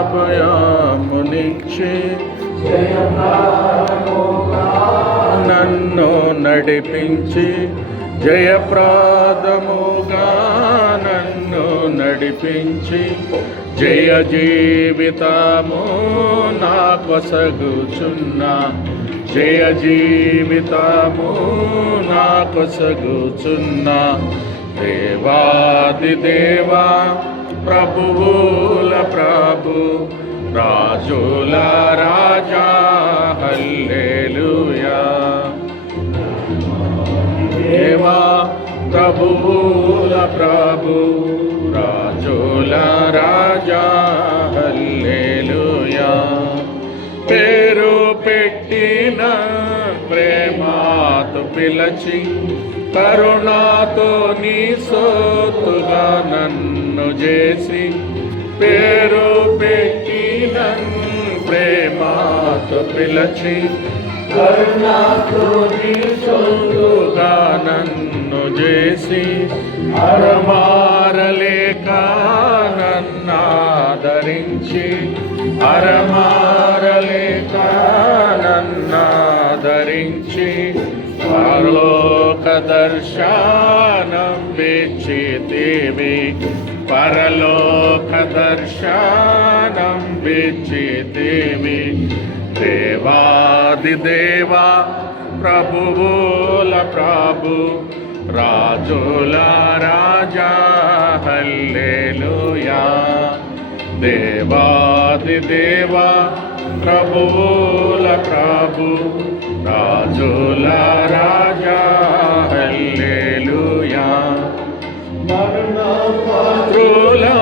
అభయమునిచ్చి నన్ను నడిపించి జయప్రదముగా నన్ను నడిపించి జయ జీవితము నా కొసగుచున్నా జయ జీవితము నా కొసగుచున్నా దేవాది దేవా ప్రభువుల ప్రభు రాజుల రాజా హల్లెలూయా దేవా ప్రభువుల ప్రభు రాజుల రాజా హల్లెలూయా పేరు పెట్టిన ప్రేమతో పిలచి కరుణాతో నీ సోతుగా నన్ను చేసి పేరు పెట్టిన ప్రేమతో పిలచి కరుణాతో నీ సోతుగా నన్ను చేసి అరమారలేక నన్నాదరించి అరమారలేక నన్నాదరించి పరలోక దర్శనం బిచ్చితివి పరలోక దర్శనం బిచ్చితివి దేవాది దేవా ప్రభువుల ప్రభు రాజుల రాజా హల్లెలూయా దేవాది దేవా ప్రభువుల ప్రభు రాజుల రాజా హల్లెలూయా మరణపాత్రులో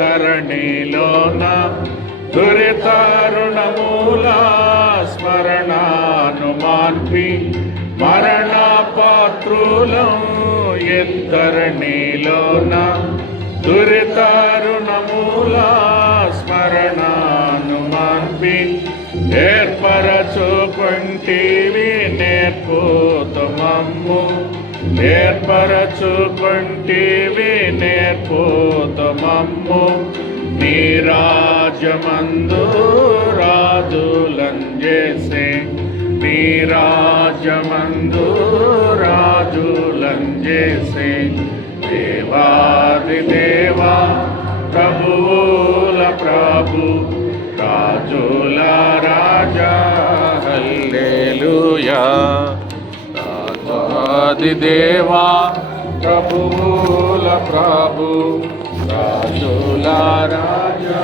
ధరణిలోన దురితరుణమూల స్మరణను మాన్పి మరణ పాత్రులో ధరణిలోన దురితరుణమూల స్మరణను మాన్పి ఏర్పరచుకొంటివి నేర్పుతమమ్ము ఏర్పరచుకొంటివి నేర్పుతమమ్ము నీ రాజ్యమందు రాజులంజేసే నీ రాజ్యమందు రాజులంజేసే దేవాది దేవా ప్రభువుల ప్రభు రాజుల రాజా హల్లెలూయా రాజాది దేవా ప్రభువుల ప్రభు రాజుల రాజా